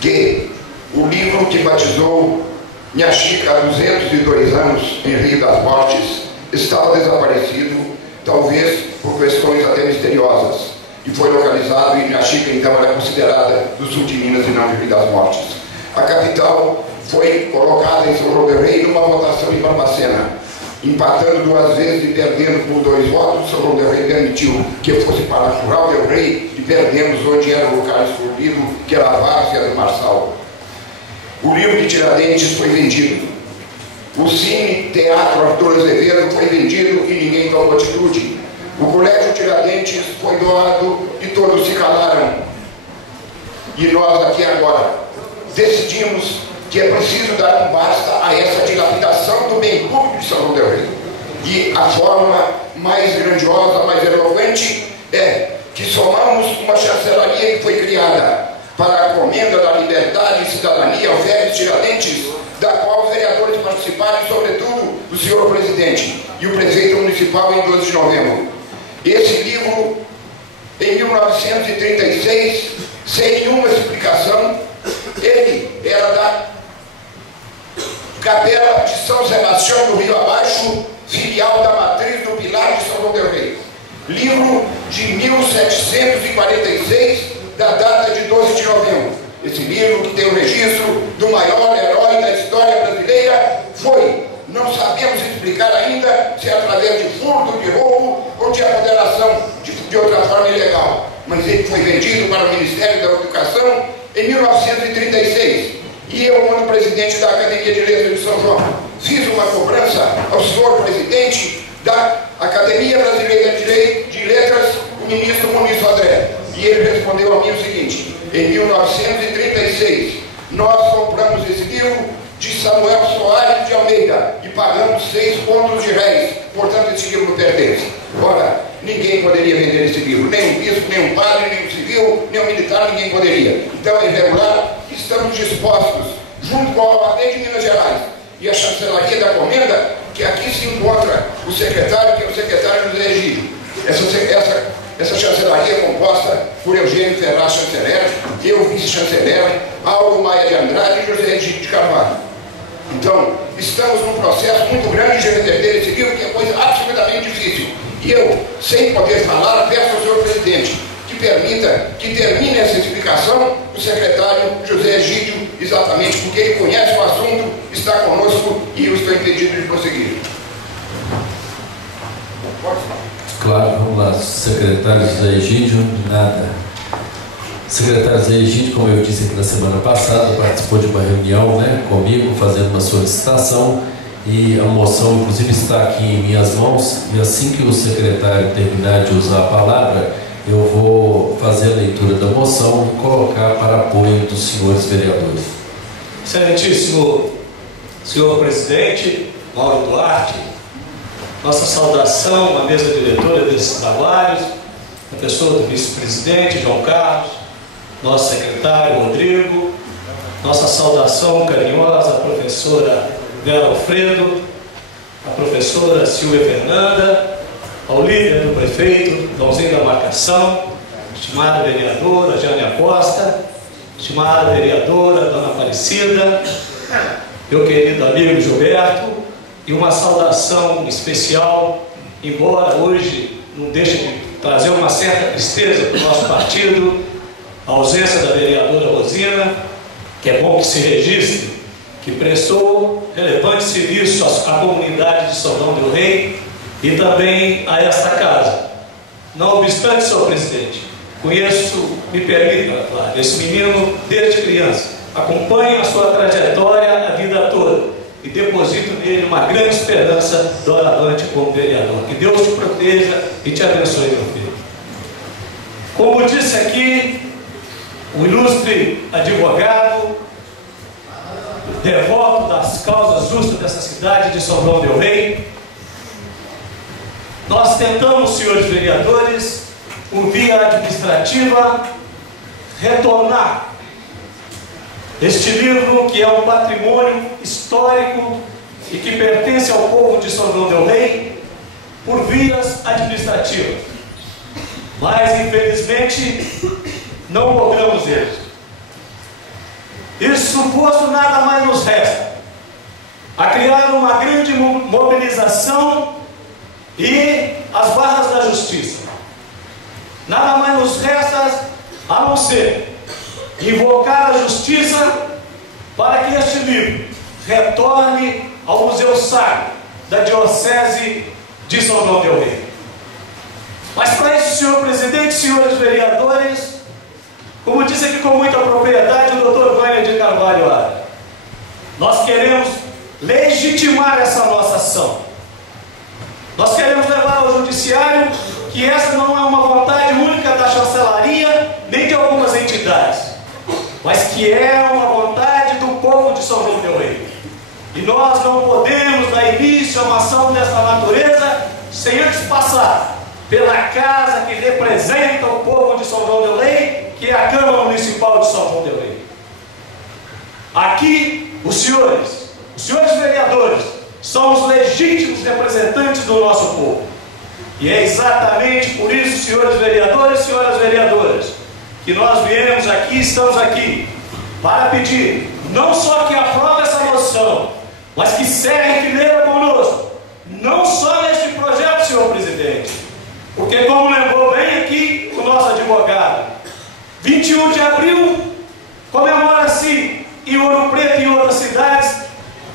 que o livro que batizou Minha Chica há 202 anos em Rio das Mortes estava desaparecido, talvez por questões até misteriosas, e foi localizado, e Minha Chica então era considerada do sul de Minas e não de Rio das Mortes. A capital foi colocada em São João del Rei numa votação em Barbacena. Empatando 2 vezes e perdendo por 2 votos, São João del Rei permitiu que fosse para Curral del Rei e perdemos onde era o local escolhido, que era a Várzea do Marçal. O livro de Tiradentes foi vendido. O Cine Teatro Arthur Azevedo foi vendido e ninguém tomou atitude. O Colégio Tiradentes foi doado e todos se calaram. E nós aqui agora decidimos que é preciso dar um basta a essa dilapidação do bem público de São João del Rei. E a forma mais grandiosa, mais eloquente, é que somamos uma chancelaria que foi criada para a comenda da liberdade e cidadania ao Félix Tiradentes, da qual os vereadores participaram, e sobretudo o senhor presidente e o prefeito municipal em 12 de novembro. Esse livro, em 1936, sem nenhuma explicação, ele era da Capela de São Sebastião do Rio Abaixo, filial da matriz do Pilar de São João del Rei. Livro de 1746, da data de 12 de novembro. Esse livro, que tem o registro do maior herói da história brasileira, foi, não sabemos explicar ainda, se é através de furto, de roubo ou de apoderação de outra forma ilegal. Mas ele foi vendido para o Ministério da Educação em 1936. E eu, como presidente da Academia de Letras de São João, fiz uma cobrança ao senhor presidente da Academia Brasileira de Letras ministro André, e ele respondeu a mim o seguinte: em 1936, nós compramos esse livro de Samuel Soares de Almeida e pagamos 6 contos de réis, portanto esse livro pertence. Ora, ninguém poderia vender esse livro, nem um bispo, nem um padre, nem um civil, nem um militar, ninguém poderia. Então é irregular, estamos dispostos, junto com a OAB de Minas Gerais e a chancelaria da Comenda, que aqui se encontra o secretário, que é o secretário José Egídio. Essa chancelaria é composta por Eugênio Ferraz, chanceler, eu, vice-chanceler, Aldo Maia de Andrade e José Egídio de Carvalho. Então, estamos num processo muito grande de reverter esse livro, que é coisa absolutamente difícil. E eu, sem poder falar, peço ao senhor presidente que permita que termine essa explicação o secretário José Egídio, exatamente porque ele conhece o assunto, está conosco e eu estou impedido de prosseguir. Pode falar. Claro, vamos lá. Secretário José Egídio, nada. Secretário José Egídio, como eu disse aqui na semana passada, participou de uma reunião, né, comigo, fazendo uma solicitação, e a moção, inclusive, está aqui em minhas mãos, e assim que o secretário terminar de usar a palavra, eu vou fazer a leitura da moção e colocar para apoio dos senhores vereadores. Excelentíssimo senhor presidente, Mauro Duarte, nossa saudação à mesa diretora desses trabalhos, a pessoa do vice-presidente, João Carlos, nosso secretário, Rodrigo, nossa saudação carinhosa à professora Vera Alfredo, à professora Silvia Fernanda, ao líder do prefeito, Dãozinho da Marcação, estimada vereadora Jânia Costa, estimada vereadora Dona Aparecida, meu querido amigo Gilberto, e uma saudação especial, embora hoje não deixe de trazer uma certa tristeza para o nosso partido, a ausência da vereadora Rosina, que é bom que se registre, que prestou relevante serviço à comunidade de São João del Rei e também a esta casa. Não obstante, senhor presidente, conheço, me permita, Flávio, esse menino desde criança, acompanho a sua trajetória a vida toda e deposito nele uma grande esperança doravante como vereador. Que Deus te proteja e te abençoe, meu filho. Como disse aqui o ilustre advogado, devoto das causas justas dessa cidade de São João del Rei, nós tentamos, senhores vereadores, por via administrativa, retornar este livro, que é um patrimônio histórico e que pertence ao povo de São João del Rei, por vias administrativas. Mas, infelizmente, não logramos êxito. Isso posto, nada mais nos resta a criar uma grande mobilização e as barras da justiça. Nada mais nos resta a não ser invocar a justiça para que este livro retorne ao Museu Sacro da Diocese de São João del Rei. Mas para isso, senhor presidente, senhores vereadores, como disse aqui com muita propriedade o doutor Vânia de Carvalho Ara, nós queremos legitimar essa nossa ação. Nós queremos levar ao judiciário que essa não é uma vontade única da chancelaria nem de algumas entidades, mas que é uma vontade do povo de São João del Rei. E nós não podemos dar início a uma ação dessa natureza sem antes passar pela casa que representa o povo de São João del Rei, que é a Câmara Municipal de São João del Rei. Aqui, os senhores vereadores, são os legítimos representantes do nosso povo. E é exatamente por isso, senhores vereadores e senhoras vereadoras, que nós viemos aqui, estamos aqui, para pedir, não só que aprove essa moção, mas que cerre fileira conosco, não só neste projeto, senhor presidente, porque, como lembrou bem aqui o nosso advogado, 21 de abril comemora-se em Ouro Preto e em outras cidades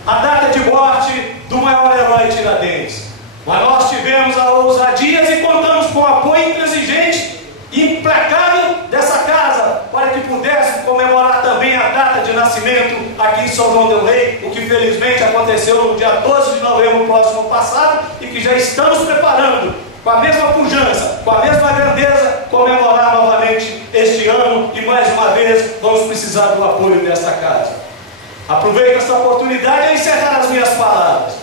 a data de morte do maior herói Tiradentes. Mas nós tivemos a ousadia e contamos com o apoio intransigente e implacável dessa casa para que pudesse comemorar também a data de nascimento aqui em São João del Rei, o que felizmente aconteceu no dia 12 de novembro próximo passado e que já estamos preparando com a mesma pujança, com a mesma grandeza, comemorar novamente este ano e mais uma vez vamos precisar do apoio desta casa. Aproveito esta oportunidade a encerrar as minhas palavras,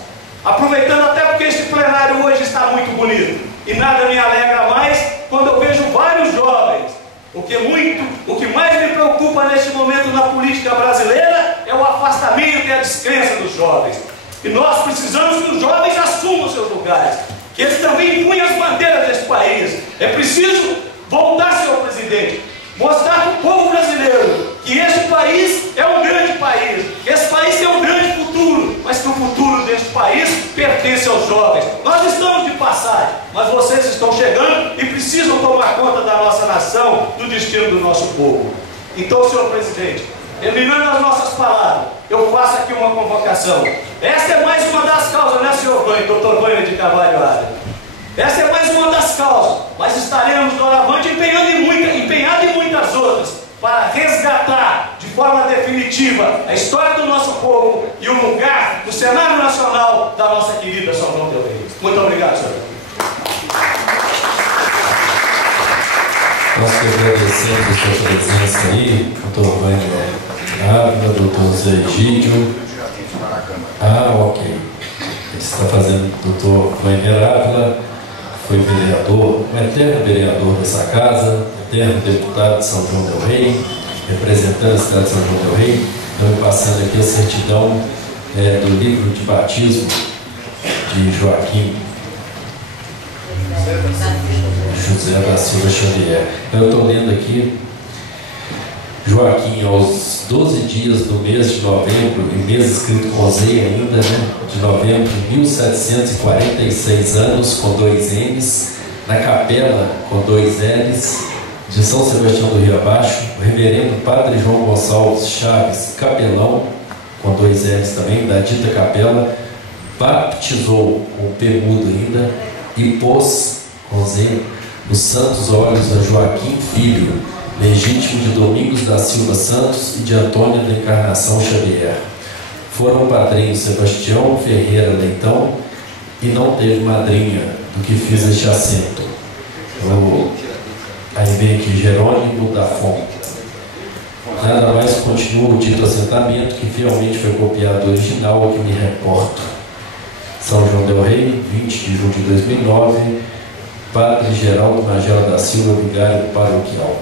aproveitando até porque este plenário hoje está muito bonito e nada me alegra mais quando eu vejo vários jovens. O que mais me preocupa neste momento na política brasileira é o afastamento e a descrença dos jovens. E nós precisamos que os jovens assumam seus lugares, que eles também empunham as bandeiras deste país. É preciso voltar, senhor presidente, mostrar para o povo brasileiro que este país é um grande país, que esse país tem um grande futuro, mas que o futuro deste país pertence aos jovens. Nós estamos de passagem, mas vocês estão chegando e precisam tomar conta da nossa nação, do destino do nosso povo. Então, senhor presidente, terminando as nossas palavras, eu faço aqui uma convocação. Esta é mais uma das causas, né, senhor Vânia, doutor Vânia de Carvalho Arra? Esta é mais uma das causas, mas estaremos doravante empenhado em muitas outras, para resgatar de forma definitiva a história do nosso povo e o lugar no cenário nacional da nossa querida São João del Rei. Muito obrigado, senhor. Nós que agradecemos a sua presença aí, doutor Vânia Ávila, doutor Zé Egídio. Ok. Ele está fazendo, doutor Vânia Ávila, foi vereador, um eterno vereador dessa casa, eterno deputado de São João del Rei, representando a cidade de São João del Rei. Estamos passando aqui a certidão do livro de batismo de Joaquim José da Silva Xavier. Eu estou lendo aqui: Joaquim, aos 12 dias do mês de novembro, e mês escrito com Z ainda, né, de novembro de 1746 anos, com 2 N's, na capela, com 2 L's, de São Sebastião do Rio Abaixo, o reverendo Padre João Gonçalves Chaves, capelão, com 2 L's também, da dita capela, baptizou, com P mudo ainda, e pôs, com Z, os santos olhos a Joaquim Filho, legítimo de Domingos da Silva Santos e de Antônia da Encarnação Xavier. Foram padrinhos Sebastião Ferreira Leitão e não teve madrinha do que fiz este assento. Aí vem aqui Jerônimo da Fonte. Nada mais continua o dito assentamento, que fielmente foi copiado do original, a que me reporto. São João del Rei, 20 de julho de 2009, Padre Geraldo Magela da Silva, vigário paroquial.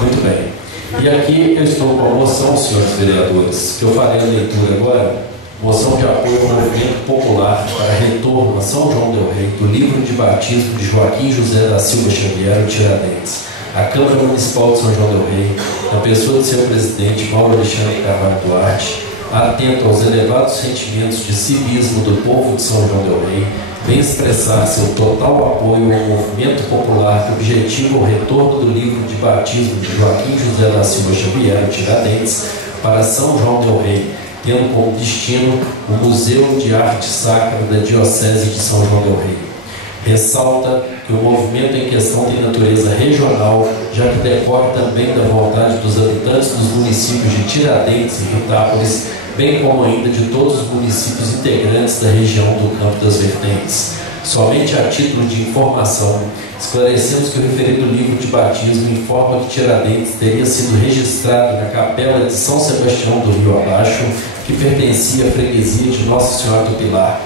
Muito bem. E aqui eu estou com a moção, senhores vereadores, que eu farei a leitura agora, moção de apoio ao movimento popular para retorno a São João del Rei do livro de batismo de Joaquim José da Silva Xavier, Tiradentes. A Câmara Municipal de São João del Rei, na pessoa de seu presidente, Mauro Alexandre Carvalho Duarte, atento aos elevados sentimentos de civismo do povo de São João del Rei, vem expressar seu total apoio ao movimento popular que objetiva o retorno do livro de batismo de Joaquim José da Silva Xavier, Tiradentes, para São João del Rei, tendo como destino o Museu de Arte Sacra da Diocese de São João del Rei. Ressalta que o movimento em questão tem natureza regional, já que decorre também da vontade dos habitantes dos municípios de Tiradentes e Ritápolis, bem como ainda de todos os municípios integrantes da região do Campo das Vertentes. Somente a título de informação, esclarecemos que o referido livro de batismo informa que Tiradentes teria sido registrado na capela de São Sebastião do Rio Abaixo, que pertencia à freguesia de Nossa Senhora do Pilar.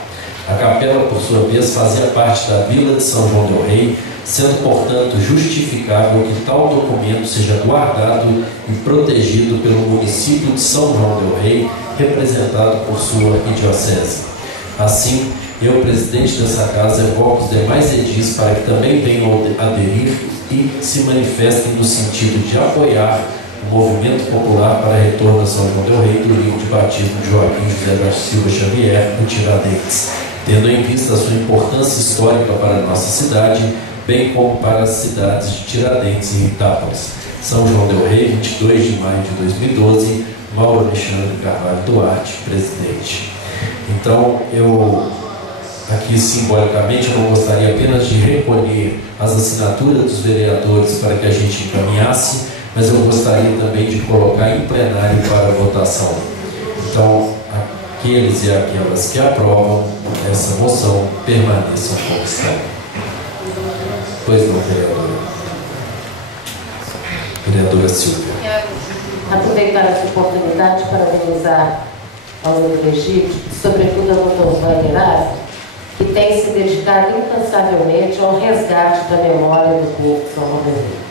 A capela, por sua vez, fazia parte da vila de São João del Rei, sendo, portanto, justificável que tal documento seja guardado e protegido pelo município de São João del Rei, representado por sua arquidiocese. Assim, eu, presidente dessa casa, evoco os demais edis para que também venham aderir e se manifestem no sentido de apoiar o movimento popular para retorno a São João del Rei do livro de batismo de Joaquim José da Silva Xavier, no Tiradentes, tendo em vista a sua importância histórica para a nossa cidade, bem como para as cidades de Tiradentes e Ritápolis. São João del Rei, 22 de maio de 2012, Mauro Alexandre Carvalho Duarte, presidente. Então, eu, aqui simbolicamente, eu não gostaria apenas de recolher as assinaturas dos vereadores para que a gente encaminhasse, mas eu gostaria também de colocar em plenário para votação. Então, aqueles e aquelas que aprovam essa moção permaneçam como estão. Pois não, vereadora. Vereadora Silvia. Quero aproveitar essa oportunidade para parabenizar ao Egídio, sobretudo ao doutor Wagner, que tem se dedicado incansavelmente ao resgate da memória do povo de São Roberto.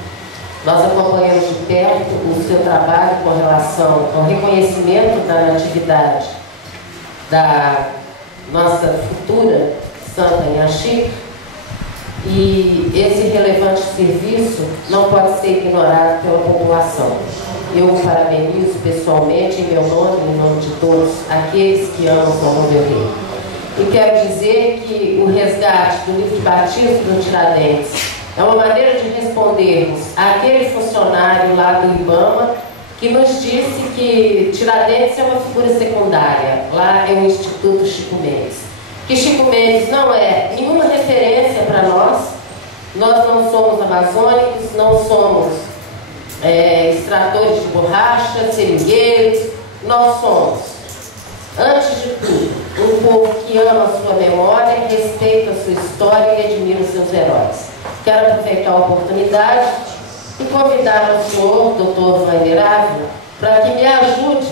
Nós acompanhamos de perto o seu trabalho com relação ao reconhecimento da natividade da nossa futura Santa Inhaxica, e esse relevante serviço não pode ser ignorado pela população. Eu o parabenizo pessoalmente, em meu nome e em nome de todos aqueles que amam São Roberto. E quero dizer que o resgate do livro de batismo do Tiradentes é uma maneira de respondermos àquele funcionário lá do IBAMA que nos disse que Tiradentes é uma figura secundária, lá é o Instituto Chico Mendes. Que Chico Mendes não é nenhuma referência para nós não somos amazônicos, não somos extratores de borracha, seringueiros, nós somos, antes de tudo, um povo que ama a sua memória, respeita a sua história e admira os seus heróis. Quero aproveitar a oportunidade e convidar o senhor, doutor Wagner Ávila, para que me ajude,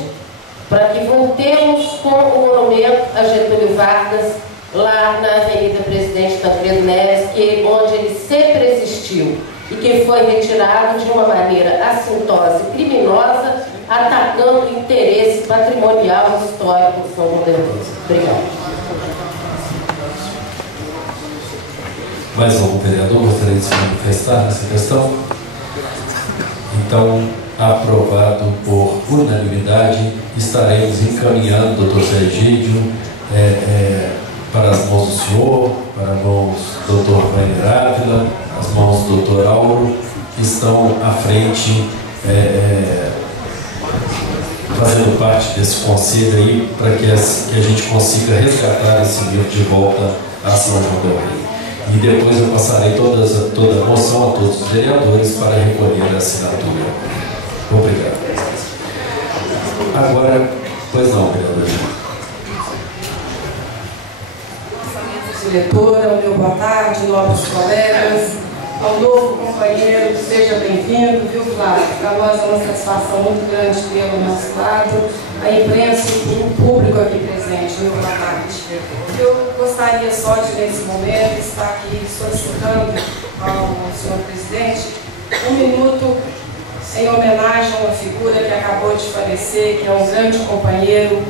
para que voltemos com o monumento a Getúlio Vargas, lá na Avenida Presidente Tancredo Neves, onde ele sempre existiu e que foi retirado de uma maneira assintosa e criminosa, atacando o interesse patrimonial e histórico de São Roberto. Obrigada. Mais algum vereador gostaria de se manifestar nessa questão? Então, aprovado por unanimidade, estaremos encaminhando o doutor Zé Egídio para as mãos do senhor, para as mãos do doutor Wagner Ávila, as mãos do doutor Auro, que estão à frente, fazendo parte desse conselho aí, para que a gente consiga resgatar esse livro de volta a São João del Rei. E depois eu passarei toda a moção a todos os vereadores para recolher a assinatura. Obrigado. Agora, pois não, vereador. Diretora, ao meu boa tarde, nobres colegas, ao novo companheiro, seja bem-vindo, viu, Flávio? Para nós é uma satisfação muito grande tê-lo ao nosso lado, a imprensa e o público aqui presente, meu boa tarde. Eu gostaria só de, nesse momento, estar aqui solicitando ao senhor presidente um minuto em homenagem a uma figura que acabou de falecer, que é um grande companheiro,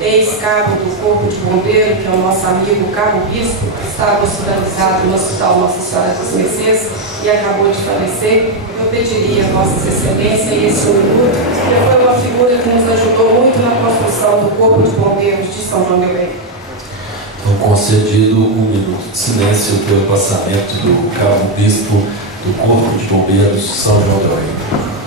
ex-cabo do Corpo de Bombeiro, que é o nosso amigo Cabo Bispo, que estava hospitalizado no Hospital Nossa Senhora das Mercês e acabou de falecer. Eu pediria a Vossas Excelências esse minuto, porque foi uma figura que nos ajudou muito na construção do Corpo de Bombeiros de São João del Rei. Então, concedido um minuto de silêncio pelo passamento do Cabo Bispo do Corpo de Bombeiros de São João del Rei.